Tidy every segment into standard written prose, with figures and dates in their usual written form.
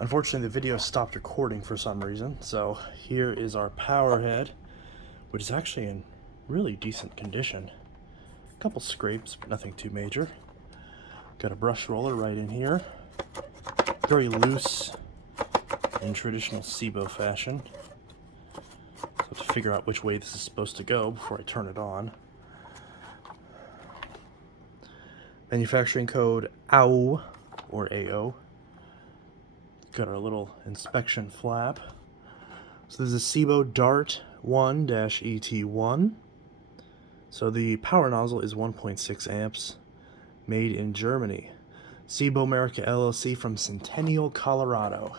Unfortunately, the video stopped recording for some reason, so here is our power head, which is actually in really decent condition. A couple scrapes, but nothing too major. Got a brush roller right in here. Very loose in traditional Sebo fashion. So I have to figure out which way this is supposed to go before I turn it on. Manufacturing code AO, or AO. Got our little inspection flap. So this is a Sebo Dart 1-ET1. So the power nozzle is 1.6 amps, made in Germany. Sebo America LLC from Centennial, Colorado.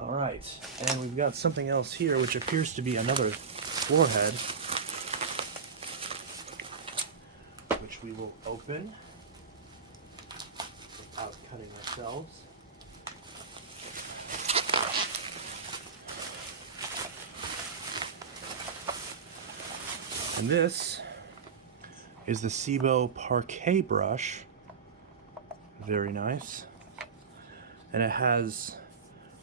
Alright, and we've got something else here which appears to be another floor head, which we will open without cutting ourselves. And this is the Sebo Parquet brush. Very nice. And it has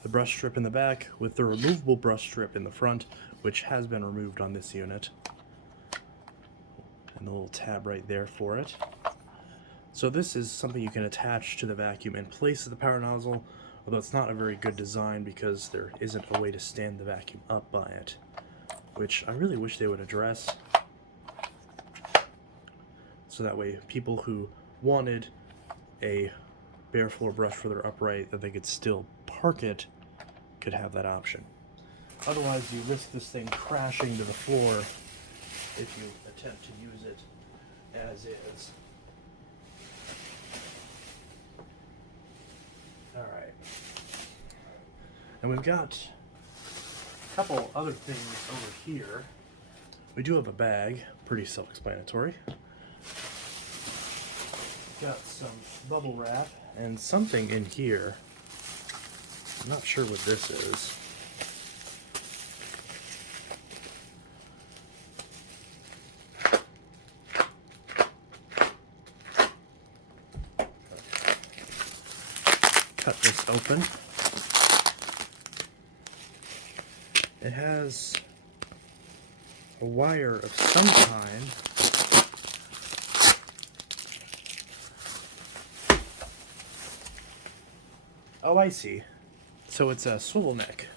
the brush strip in the back with the removable brush strip in the front, which has been removed on this unit. And the little tab right there for it. So this is something you can attach to the vacuum in place of the power nozzle, although it's not a very good design because there isn't a way to stand the vacuum up by it, which I really wish they would address. So that way people who wanted a bare floor brush for their upright that they could still park it could have that option. Otherwise you risk this thing crashing to the floor if you attempt to use it as is. Alright. And we've got a couple other things over here. We do have a bag, pretty self-explanatory. Got some bubble wrap and something in here. I'm not sure what this is. Cut this open. It has a wire of some kind. Oh, I see. So it's a swivel neck.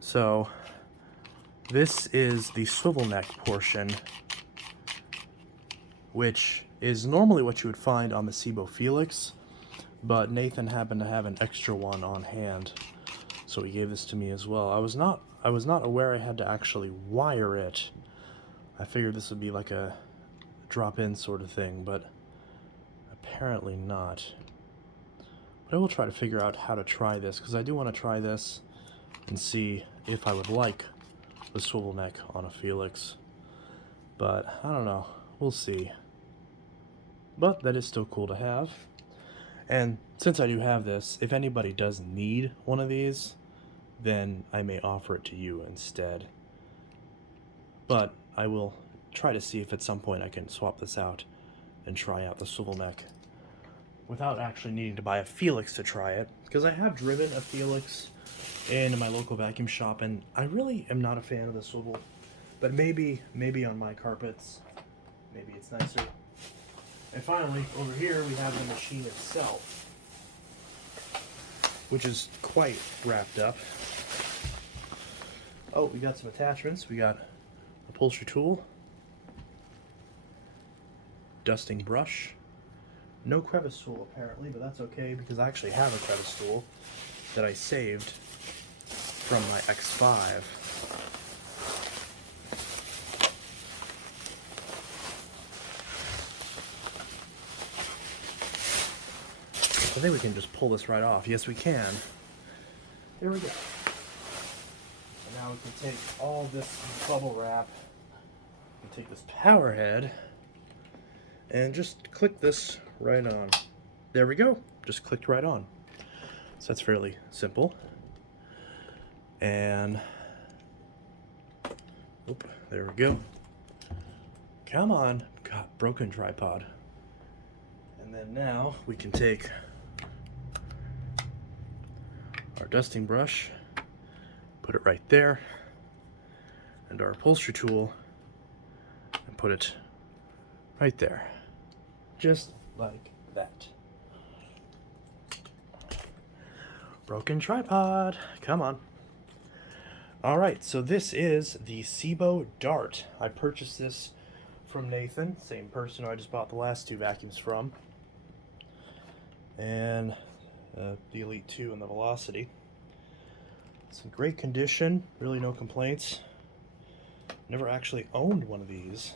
So this is the swivel neck portion, which is normally what you would find on the Sebo Felix, but Nathan happened to have an extra one on hand, so he gave this to me as well. I was not aware I had to actually wire it. I figured this would be like a drop-in sort of thing, but apparently not. But I will try to figure out how to try this, because I do want to try this and see if I would like the swivel neck on a Felix. But I don't know. We'll see. But that is still cool to have. And since I do have this, if anybody does need one of these, then I may offer it to you instead. But I will try to see if at some point I can swap this out and try out the swivel neck without actually needing to buy a Felix to try it, because I have driven a Felix in my local vacuum shop and I really am not a fan of the swivel, but maybe on my carpets maybe it's nicer. And finally, over here we have the machine itself, which is quite wrapped up. Oh, we got some attachments. We got a upholstery tool, dusting brush, no crevice tool apparently, but that's okay because I actually have a crevice tool that I saved from my X5. I think we can just pull this right off. Yes, we can. Here we go. And now we can take all this bubble wrap and take this power head and just click this right on. There we go. Just clicked right on. So that's fairly simple. And there we go. Come on. God, broken tripod. And then now we can take our dusting brush, put it right there, and our upholstery tool, and put it right there. Just like that. Broken tripod. Come on. Alright, so this is the Sebo Dart. I purchased this from Nathan, same person who I just bought the last two vacuums from. And the Elite 2 and the Velocity. It's in great condition, really no complaints. Never actually owned one of these.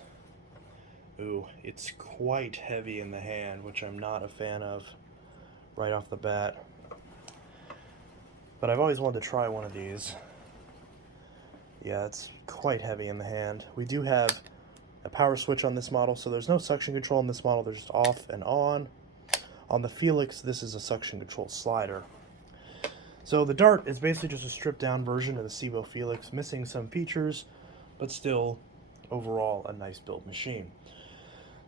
Ooh, it's quite heavy in the hand, which I'm not a fan of right off the bat. But I've always wanted to try one of these. Yeah, it's quite heavy in the hand. We do have a power switch on this model, so there's no suction control on this model. They're just off and on. On the Felix, this is a suction control slider. So the Dart is basically just a stripped down version of the Sebo Felix, missing some features, but still overall a nice built machine.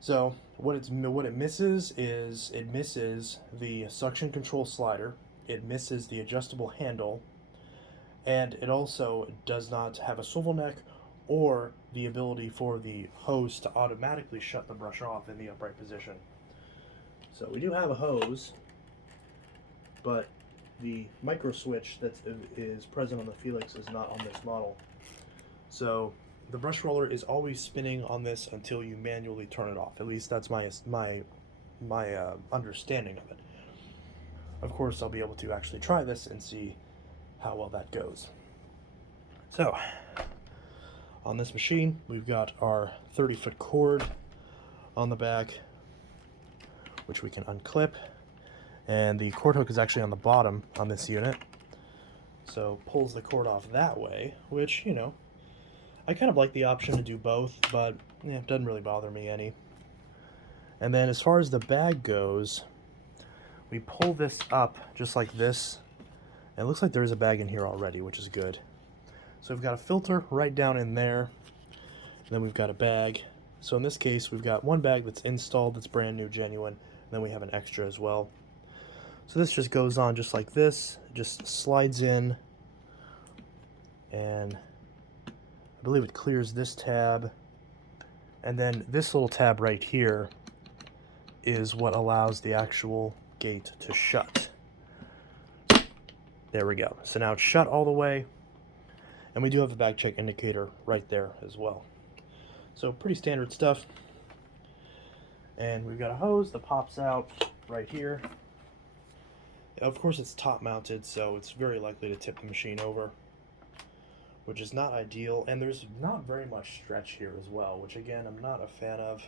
So what it misses is it misses the suction control slider, it misses the adjustable handle, and it also does not have a swivel neck or the ability for the hose to automatically shut the brush off in the upright position. So we do have a hose, but the micro switch that is present on the Felix is not on this model. So the brush roller is always spinning on this until you manually turn it off. At least that's my understanding of it. Of course, I'll be able to actually try this and see how well that goes. So on this machine, we've got our 30-foot cord on the back, which we can unclip, and the cord hook is actually on the bottom on this unit, so pulls the cord off that way, which, you know, I kind of like the option to do both, but yeah, it doesn't really bother me any. And then as far as the bag goes, we pull this up just like this, and it looks like there is a bag in here already, which is good. So we've got a filter right down in there, and then we've got a bag. So in this case, we've got one bag that's installed, that's brand new, genuine, and then we have an extra as well. So this just goes on just like this, it just slides in, and I believe it clears this tab, and then this little tab right here is what allows the actual gate to shut. There we go. So now it's shut all the way, and we do have a bag check indicator right there as well. So pretty standard stuff. And we've got a hose that pops out right here. Of course it's top mounted, so it's very likely to tip the machine over, which is not ideal, and there's not very much stretch here as well, which again I'm not a fan of.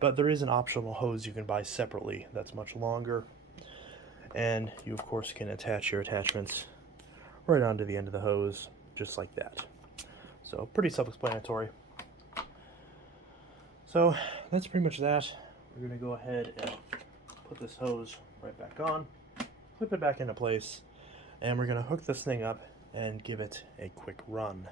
But there is an optional hose you can buy separately that's much longer, and you of course can attach your attachments right onto the end of the hose just like that. So pretty self-explanatory. So that's pretty much that. We're going to go ahead and put this hose right back on, clip it back into place, and we're going to hook this thing up and give it a quick run.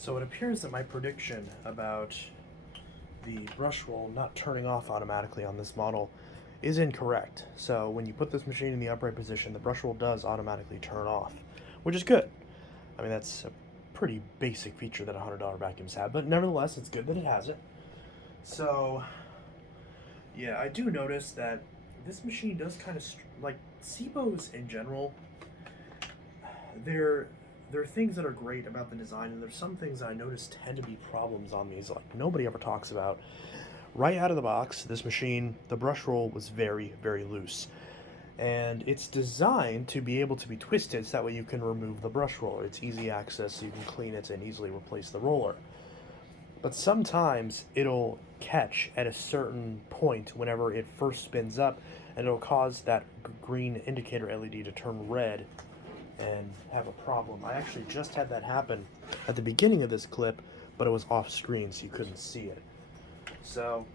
So it appears that my prediction about the brush roll not turning off automatically on this model is incorrect. So when you put this machine in the upright position, the brush roll does automatically turn off, which is good. I mean, that's a pretty basic feature that $100 vacuums have, but nevertheless, it's good that it has it. So yeah, I do notice that this machine does kind of, like Sebo's in general, there there are things that are great about the design, and there's some things that I notice tend to be problems on these, like nobody ever talks about. Right out of the box, this machine, the brush roll was very, very loose. And it's designed to be able to be twisted so that way you can remove the brush roller. It's easy access, so you can clean it and easily replace the roller. But sometimes it'll catch at a certain point whenever it first spins up, and it'll cause that green indicator LED to turn red and have a problem. I actually just had that happen at the beginning of this clip, but it was off screen so you couldn't see it. So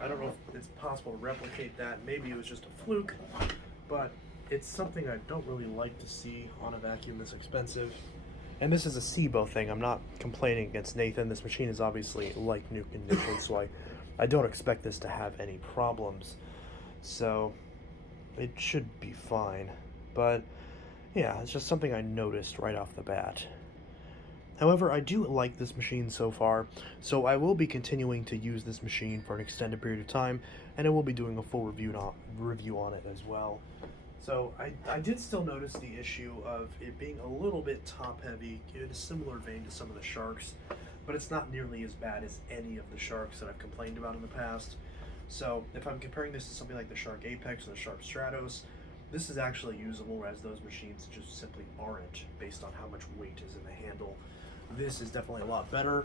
I don't know if it's possible to replicate that. Maybe it was just a fluke, but it's something I don't really like to see on a vacuum this expensive. And this is a Sebo thing. I'm not complaining against Nathan. This machine is obviously like new condition, so I don't expect this to have any problems. So it should be fine. But yeah, it's just something I noticed right off the bat. However, I do like this machine so far, so I will be continuing to use this machine for an extended period of time, and I will be doing a full review on it as well. So I did still notice the issue of it being a little bit top heavy in a similar vein to some of the Sharks, but it's not nearly as bad as any of the Sharks that I've complained about in the past. So if I'm comparing this to something like the Shark Apex or the Shark Stratos, this is actually usable, whereas those machines just simply aren't, based on how much weight is in the handle. This is definitely a lot better,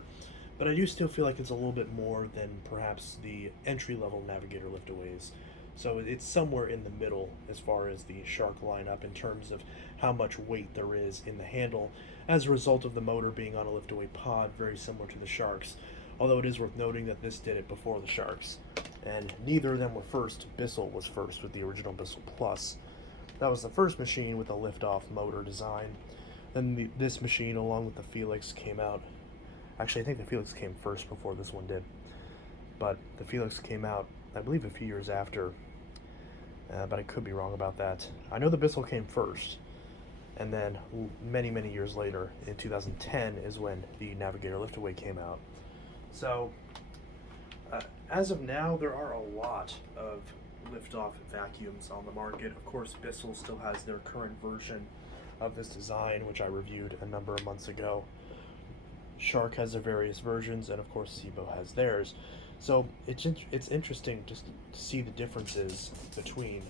but I do still feel like it's a little bit more than perhaps the entry-level Navigator liftaways. So it's somewhere in the middle as far as the Shark lineup in terms of how much weight there is in the handle as a result of the motor being on a liftaway pod, very similar to the Sharks. Although it is worth noting that this did it before the Sharks. And neither of them were first. Bissell was first with the original Bissell Plus. That was the first machine with a lift-off motor design. Then this machine, along with the Felix, came out. Actually, I think the Felix came first before this one did. But the Felix came out, I believe, a few years after. But I could be wrong about that. I know the Bissell came first. And then many, many years later, in 2010, is when the Navigator Liftaway came out. So, as of now, there are a lot of lift-off vacuums on the market. Of course, Bissell still has their current version of this design, which I reviewed a number of months ago. Shark has their various versions, and of course Sibo has theirs. So it's interesting just to see the differences between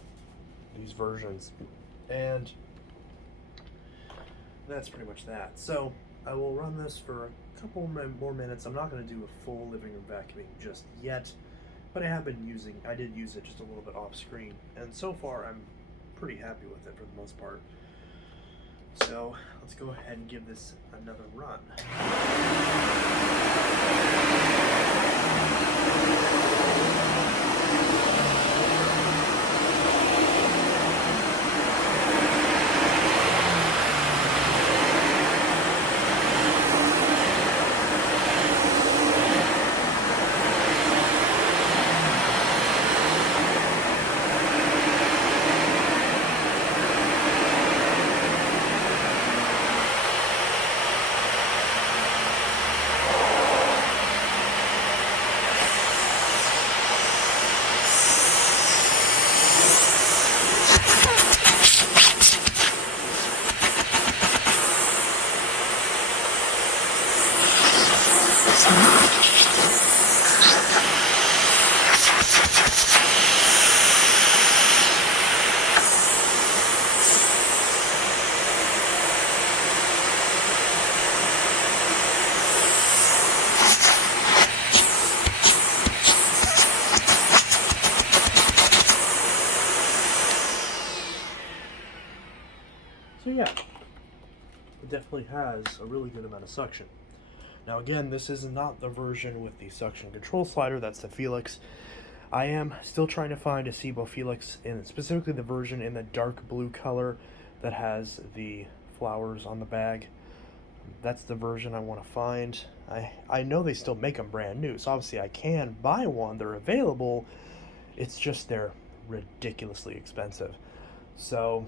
these versions, and that's pretty much that. So I will run this for a couple more minutes. I'm not going to do a full living room vacuuming just yet, but I did use it just a little bit off screen, and so far I'm pretty happy with it for the most part. So let's go ahead and give this another run. So yeah, it definitely has a really good amount of suction. Now again, this is not the version with the suction control slider, that's the Felix. I am still trying to find a Sebo Felix, and specifically the version in the dark blue color that has the flowers on the bag. That's the version I want to find. I know they still make them brand new, so obviously I can buy one. They're available. It's just they're ridiculously expensive. So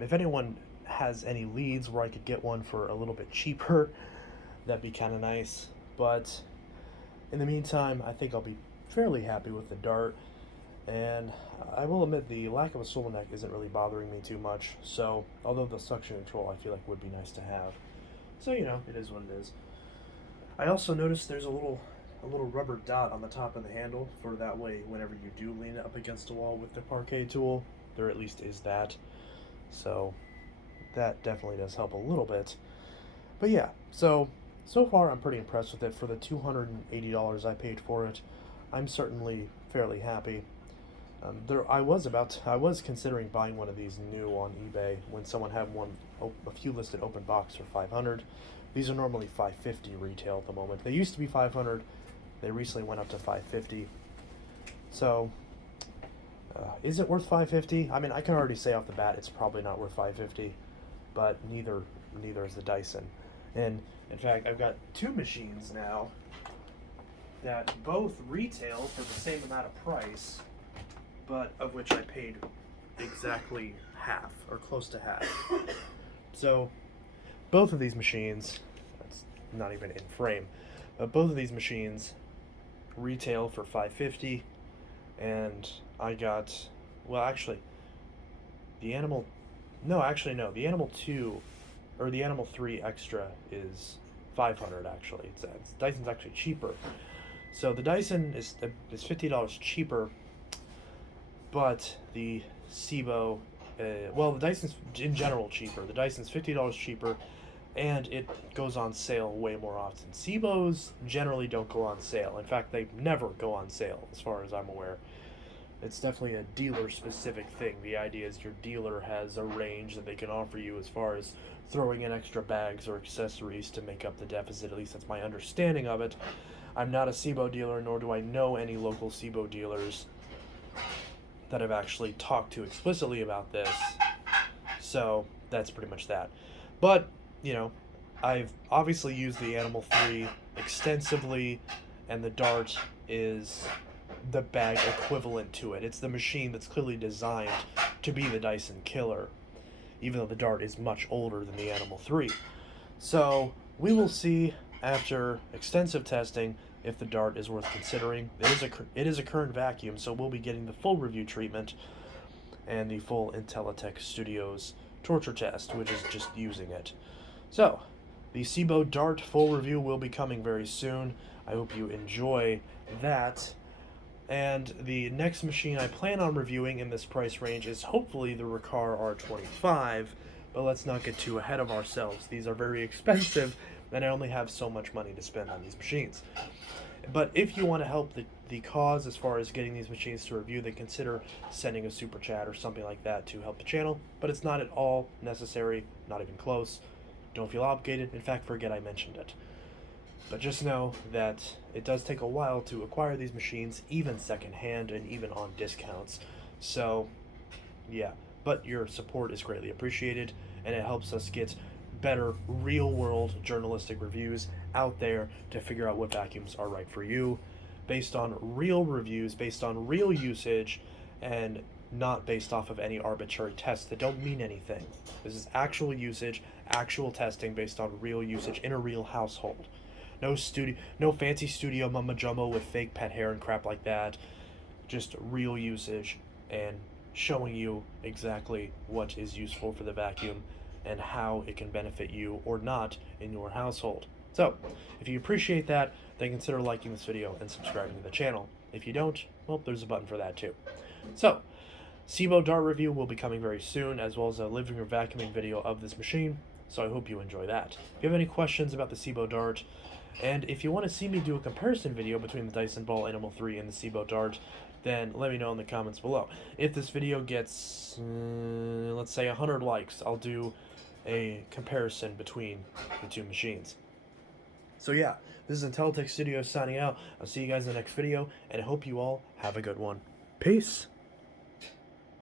if anyone has any leads where I could get one for a little bit cheaper, that'd be kind of nice. But in the meantime, I think I'll be fairly happy with the Dart. And I will admit the lack of a swivel neck isn't really bothering me too much, so although the suction control I feel like would be nice to have. So, you know, it is what it is. I also noticed there's a little rubber dot on the top of the handle, for that way whenever you do lean it up against a wall with the Parquet tool, there at least is that. So that definitely does help a little bit. But yeah, so far I'm pretty impressed with it. For the $280 I paid for it, I'm certainly fairly happy. I was considering buying one of these new on eBay when someone had a few listed open box for 500. These are normally 550 retail at the moment. They used to be 500. They recently went up to 550. So, is it worth 550? I mean, I can already say off the bat it's probably not worth 550, but neither is the Dyson. And in fact, I've got two machines now that both retail for the same amount of price, but of which I paid exactly half, or close to half. So, both of these machines, that's not even in frame, but both of these machines retail for $550, and I got, well, actually, the Animal 2, or the Animal 3 Extra is 500 actually. Dyson's actually cheaper. So the Dyson is $50 cheaper, but the Sebo, the Dyson's in general cheaper. The Dyson's $50 cheaper, and it goes on sale way more often. Sebos generally don't go on sale. In fact, they never go on sale, as far as I'm aware. It's definitely a dealer-specific thing. The idea is your dealer has a range that they can offer you as far as throwing in extra bags or accessories to make up the deficit. At least that's my understanding of it. I'm not a Sebo dealer, nor do I know any local Sebo dealers that I've actually talked to explicitly about this. So that's pretty much that. But, you know, I've obviously used the Animal 3 extensively, and the Dart is the bag equivalent to it. It's the machine that's clearly designed to be the Dyson killer, even though the Dart is much older than the Animal 3. So we will see after extensive testing if the Dart is worth considering. It is a current vacuum, so we'll be getting the full review treatment and the full Intellitech Studios torture test, which is just using it. So, the Sebo Dart full review will be coming very soon. I hope you enjoy that. And the next machine I plan on reviewing in this price range is hopefully the Riccar R25, but let's not get too ahead of ourselves. These are very expensive, and I only have so much money to spend on these machines. But if you want to help the cause as far as getting these machines to review, then consider sending a super chat or something like that to help the channel. But it's not at all necessary, not even close. Don't feel obligated. In fact, forget I mentioned it. But just know that it does take a while to acquire these machines, even secondhand and even on discounts. So, yeah. But your support is greatly appreciated, and it helps us get better real-world journalistic reviews out there to figure out what vacuums are right for you, based on real reviews, based on real usage, and not based off of any arbitrary tests that don't mean anything. This is actual usage, actual testing based on real usage in a real household. No fancy studio mumbo jumbo with fake pet hair and crap like that. Just real usage and showing you exactly what is useful for the vacuum and how it can benefit you or not in your household. So, if you appreciate that, then consider liking this video and subscribing to the channel. If you don't, well, there's a button for that too. So, Sebo Dart review will be coming very soon, as well as a living room vacuuming video of this machine, so I hope you enjoy that. If you have any questions about the Sebo Dart, and if you want to see me do a comparison video between the Dyson Ball Animal 3 and the Sebo Dart, then let me know in the comments below. If this video gets, let's say 100 likes, I'll do a comparison between the two machines. So yeah, this is Intellitech Studios signing out. I'll see you guys in the next video, and I hope you all have a good one. Peace!